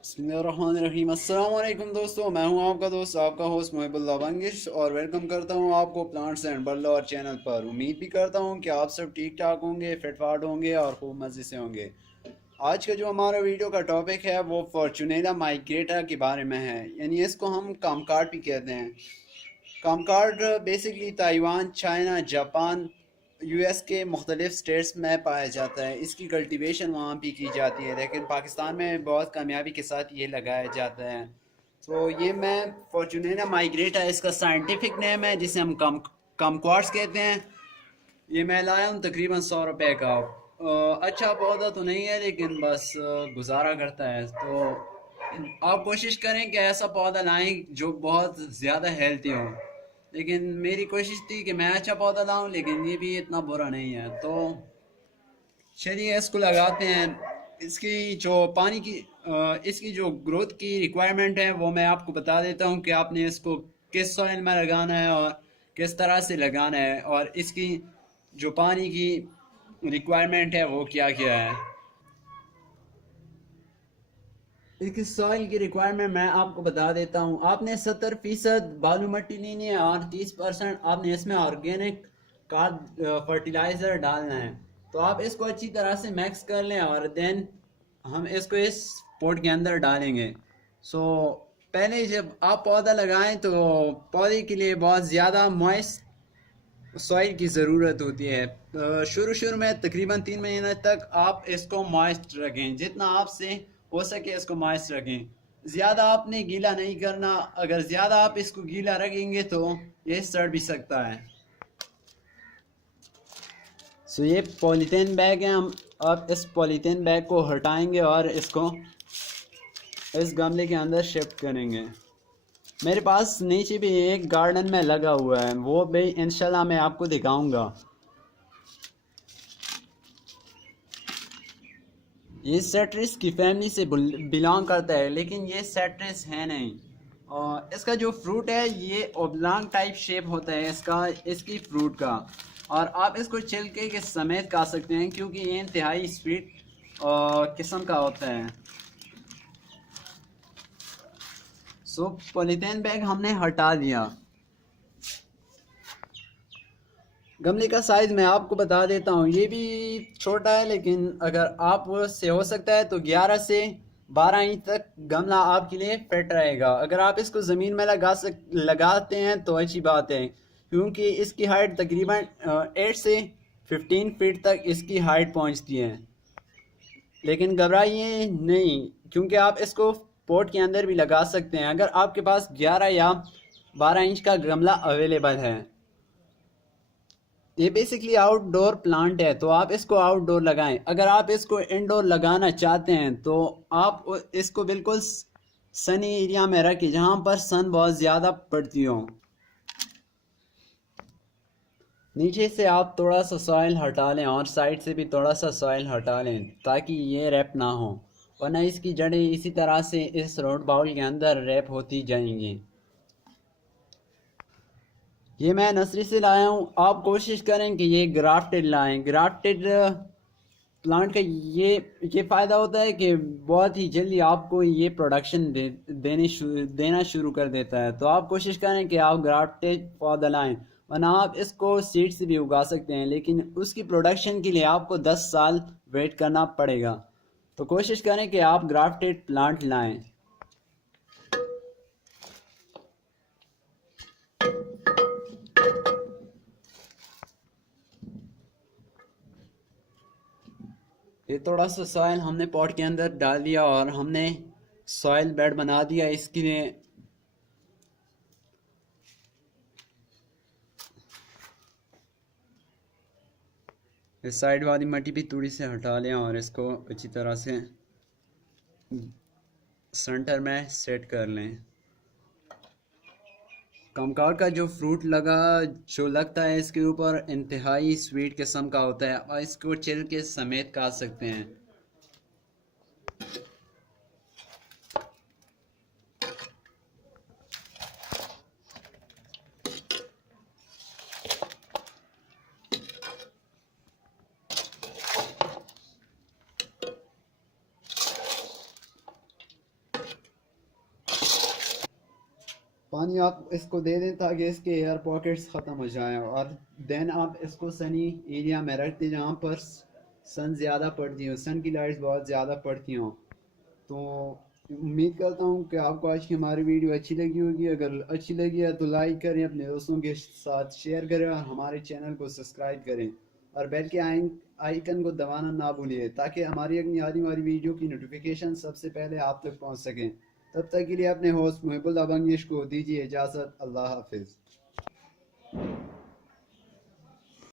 बिस्मिल्लाहिर्रहमानिर्रहीम। अस्सलाम वालेकुम दोस्तों, मैं हूं आपका दोस्त आपका होस्ट मुहिबुल्लाह बंगिश और वेलकम करता हूं आपको plants and bird lover channel पर। उम्मीद भी करता हूं कि आप सब ठीक ठाक होंगे, फिटफाट होंगे और खूब मज़े से होंगे। आज का जो हमारा वीडियो का टॉपिक है वो फॉर्चूनेला माइग्रेटा के बारे में है, यानी इसको हम कामकार्ड भी कहते हैं। Kumquat basically Taiwan, China, Japan, US के मुख्तलिफ स्टेट्स में पाया जाता है। इसकी कल्टीवेशन वहाँ भी की जाती है, लेकिन पाकिस्तान में बहुत कामयाबी के साथ ये लगाया जाता है। तो ये मैं फॉर्चूनेला माइग्रेटा इसका साइंटिफिक नेम है, जिसे हम कमक्वार्ट्स कहते हैं। ये मैं लाया हूँ तकरीबन 100 रुपए का। अच्छा पौधा तो नहीं है, लेकिन बस गुजारा करता है। तो आप कोशिश करें कि ऐसा पौधा लाएं जो बहुत ज़्यादा हेल्थी हो। लेकिन मेरी कोशिश थी कि मैं अच्छा पौधा लाऊं, लेकिन ये भी इतना बुरा नहीं है। तो चलिए इसको लगाते हैं। इसकी जो पानी की इसकी जो ग्रोथ की रिक्वायरमेंट है वो मैं आपको बता देता हूँ कि आपने इसको किस सॉइल में लगाना है और किस तरह से लगाना है, और इसकी जो पानी की रिक्वायरमेंट है वो क्या क्या है। इसकी सॉइल की रिक्वायरमेंट मैं आपको बता देता हूँ। आपने 70% बालू मिट्टी लेनी है और 30% आपने इसमें ऑर्गेनिक खाद फर्टिलाइज़र डालना है। तो आप इसको अच्छी तरह से मिक्स कर लें और देन हम इसको इस पॉट के अंदर डालेंगे। सो पहले जब आप पौधा लगाएं तो पौधे के लिए बहुत ज़्यादा मॉइस्ट सॉइल की ज़रूरत होती है। शुरू शुरू में तकरीबन 3 महीने तक आप इसको मॉइस्ट रखें, जितना आपसे हो सके इसको मॉइस्ट रखें। ज़्यादा आपने गीला नहीं करना, अगर ज़्यादा आप इसको गीला रखेंगे तो ये सड़ भी सकता है। सो ये पॉलीथीन बैग है, हम अब इस पॉलीथीन बैग को हटाएंगे और इसको इस गमले के अंदर शिफ्ट करेंगे। मेरे पास नीचे भी एक गार्डन में लगा हुआ है, वो भी इंशाल्लाह मैं आपको दिखाऊंगा। ये सेट्रिस की फैमिली से बिलोंग करता है, लेकिन ये सेट्रिस है नहीं। और इसका जो फ्रूट है ये ओब्लांग टाइप शेप होता है इसका, इसकी फ्रूट का। और आप इसको छिलके के समेत खा सकते हैं, क्योंकि ये इंतहाई स्वीट किस्म का होता है। सो पॉलीथीन बैग हमने हटा दिया। गमले का साइज मैं आपको बता देता हूँ, ये भी छोटा है, लेकिन अगर आप से हो सकता है तो 11 से 12 इंच तक गमला आपके लिए फिट रहेगा। अगर आप इसको ज़मीन में लगाते हैं तो अच्छी बात है, क्योंकि इसकी हाइट तकरीबन 8 से 15 फीट तक इसकी हाइट पहुँचती है। लेकिन घबराइए नहीं, क्योंकि आप इसको पोट के अंदर भी लगा सकते हैं अगर आपके पास 11 या 12 इंच का गमला अवेलेबल है। ये बेसिकली आउटडोर प्लांट है, तो आप इसको आउटडोर लगाएं। अगर आप इसको इंडोर लगाना चाहते हैं तो आप इसको बिल्कुल सनी एरिया में रखें, जहां पर सन बहुत ज़्यादा पड़ती हो। नीचे से आप थोड़ा सा सॉइल हटा लें और साइड से भी थोड़ा सा सॉइल हटा लें, ताकि ये रैप ना हो, वरना इसकी जड़ें इसी तरह से इस रोड बाउल के अंदर रैप होती जाएंगी। ये मैं नर्सरी से लाया हूँ। आप कोशिश करें कि ये ग्राफ्टेड लाएं। ग्राफ्टेड प्लांट का ये फ़ायदा होता है कि बहुत ही जल्दी आपको ये प्रोडक्शन देना शुरू कर देता है। तो आप कोशिश करें कि आप ग्राफ्टेड पौधा लाएं, वरना आप इसको सीड से भी उगा सकते हैं, लेकिन उसकी प्रोडक्शन के लिए आपको 10 साल वेट करना पड़ेगा। तो कोशिश करें कि आप ग्राफ्टेड प्लांट लाएं। ये थोड़ा सा सॉइल हमने पॉट के अंदर डाल दिया और हमने सॉइल बेड बना दिया इसके लिए। इस साइड वाली मिट्टी भी थोड़ी से हटा लें और इसको अच्छी तरह से सेंटर में सेट कर लें। कमकार का जो लगता है इसके ऊपर इंतहाई स्वीट किस्म का होता है, और इसको छिल के समेत खा सकते हैं। पानी आप इसको दे दें ताकि इसके एयर पॉकेट्स ख़त्म हो जाएं, और देन आप इसको सनी एरिया में रख दें जहाँ पर सन ज़्यादा पड़ती हो, सन की लाइट्स बहुत ज़्यादा पड़ती हों। तो उम्मीद करता हूँ कि आपको आज की हमारी वीडियो अच्छी लगी होगी। अगर अच्छी लगी है तो लाइक करें, अपने दोस्तों के साथ शेयर करें और हमारे चैनल को सब्सक्राइब करें और बेल के आइकन को दबाना ना भूलिए ताकि हमारी अगली आने वाली वीडियो की नोटिफिकेशन सबसे पहले आप तक पहुँच सकें। तब तक के लिए अपने होस्ट मुहिबुल अबंगिश को दीजिए इजाज़त। अल्लाह हाफिज़।